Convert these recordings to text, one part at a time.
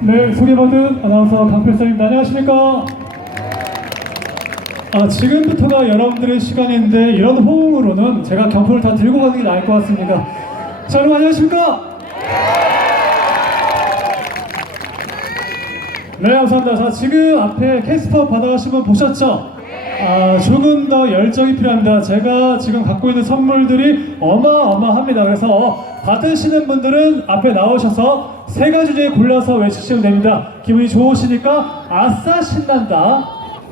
네, 소개받은 아나운서 강필선입니다. 안녕하십니까? 아, 지금부터가 여러분들의 시간인데 이런 호응으로는 제가 경품을 다 들고 가는 게 나을 것 같습니다. 자, 여러분 안녕하십니까? 네, 감사합니다. 자, 지금 앞에 캐스퍼 받아가신 분 보셨죠? 아, 조금 더 열정이 필요합니다. 제가 지금 갖고 있는 선물들이 어마어마합니다. 그래서 받으시는 분들은 앞에 나오셔서 세 가지 중에 골라서 외치시면 됩니다. 기분이 좋으시니까 아싸 신난다.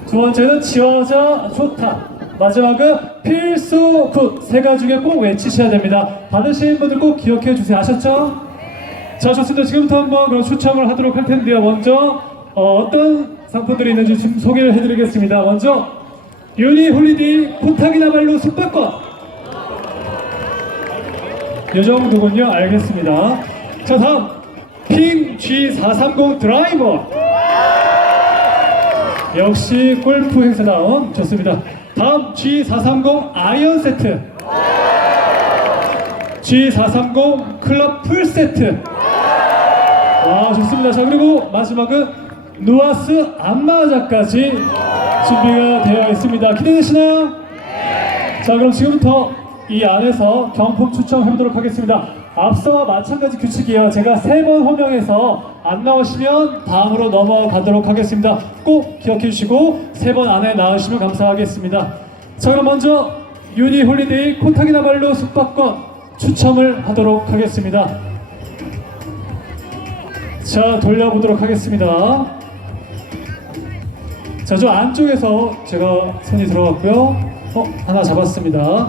두 번째는 지워져 좋다. 마지막은 필수 굿. 세 가지 중에 꼭 외치셔야 됩니다. 받으시는 분들 꼭 기억해 주세요. 아셨죠? 자 좋습니다. 지금부터 한번 그럼 추첨을 하도록 할 텐데요. 먼저 어, 떤 상품들이 있는지 좀 소개를 해드리겠습니다. 먼저 유니 홀리데이 코타기나발루 숙박권 이 정도군요. 알겠습니다. 자 다음 핑 G430 드라이버 역시 골프 행사다운 좋습니다. 다음 G430 아이언 세트 G430 클럽 풀 세트 와 좋습니다. 자 그리고 마지막은 누아스 안마자까지 준비가 되어 있습니다. 기대되시나요? 자 그럼 지금부터 이 안에서 경품 추첨 해보도록 하겠습니다. 앞서와 마찬가지 규칙이에요. 제가 세 번 호명해서 안 나오시면 다음으로 넘어가도록 하겠습니다. 꼭 기억해 주시고 세 번 안에 나오시면 감사하겠습니다. 자 그럼 먼저 유니 홀리데이 코타기나발루 숙박권 추첨을 하도록 하겠습니다. 자 돌려보도록 하겠습니다. 자, 저 안쪽에서 제가 손이 들어갔고요. 어, 하나 잡았습니다.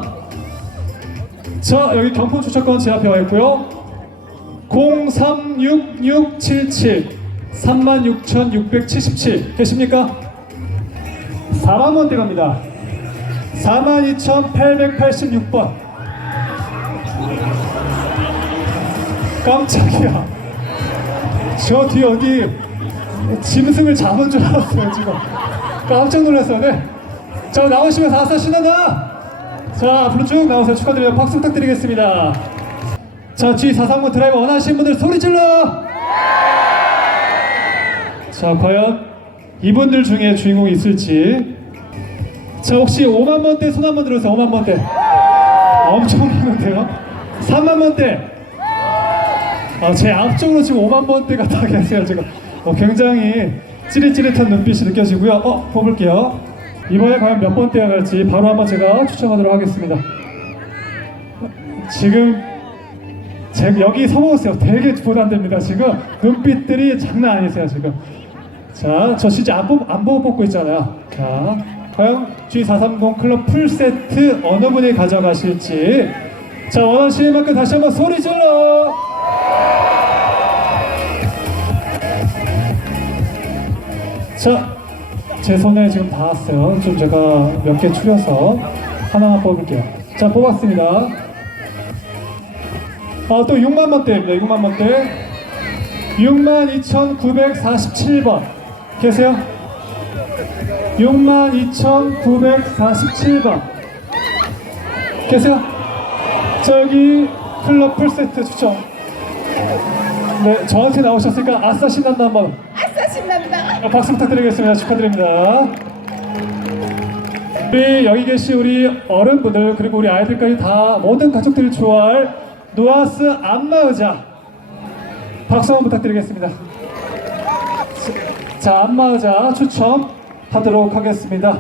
자, 여기 경품 추천권 제 앞에 와 있고요. 036677 36,677 계십니까? 4만 원대 갑니다. 42,886번. 깜짝이야. 저 뒤에 어디 짐승을 잡은 줄 알았어요 지금 깜짝 놀랐어요. 네. 자 나오시면 다섯 신난다 자 앞으로 쭉 나오세요 축하드려요 박수 부탁드리겠습니다. 자 G430 드라이버 원하시는 분들 소리 질러! 자 과연 이분들 중에 주인공이 있을지. 자 혹시 5만 번대 손 한 번 들어주세요. 5만 번대. 엄청 많은데요? 3만 번대. 아, 제 앞쪽으로 지금 5만 번대가 다 계세요 지금. 어, 굉장히 찌릿찌릿한 눈빛이 느껴지고요. 어 뽑을게요. 이번에 과연 몇 번대가 갈지 바로 한번 제가 추천하도록 하겠습니다. 지금 제 여기 서보세요. 되게 부담됩니다. 지금 눈빛들이 장난 아니세요 지금. 자 저 진짜 안, 뽑, 안 보고 뽑고 있잖아요. 자 과연 G430 클럽 풀세트 어느 분이 가져가실지. 자 원하시는 만큼 다시 한번 소리 질러 자, 제 손에 지금 닿았어요. 좀 제가 몇 개 추려서 하나만 뽑을게요. 자, 뽑았습니다. 아, 또 6만 번대입니다. 6만 번대. 62,947번. 계세요? 62,947번. 계세요? 자, 여기 클럽 풀세트 추천. 네, 저한테 나오셨으니까 아싸 신난다 한번 박수 부탁드리겠습니다. 축하드립니다. 우리 여기 계신 우리 어른분들 그리고 우리 아이들까지 다 모든 가족들이 좋아할 노아스 안마의자 박수 한번 부탁드리겠습니다. 자 안마의자 추첨 하도록 하겠습니다.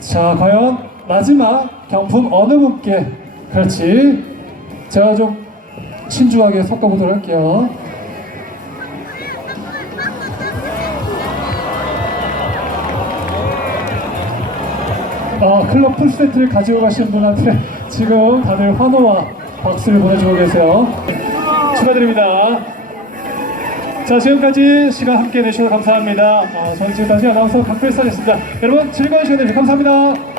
자 과연 마지막 경품 어느 분께 그렇지 제가 좀 신중하게 섞어보도록 할게요. 어, 클럽 풀세트를 가지고 가신 분한테 지금 다들 환호와 박수를 보내주고 계세요. 축하드립니다. 자, 지금까지 시간 함께 내주셔서 감사합니다. 어, 저는 지금까지 아나운서 강필선이었습니다. 여러분, 즐거운 시간 되주셔서 감사합니다.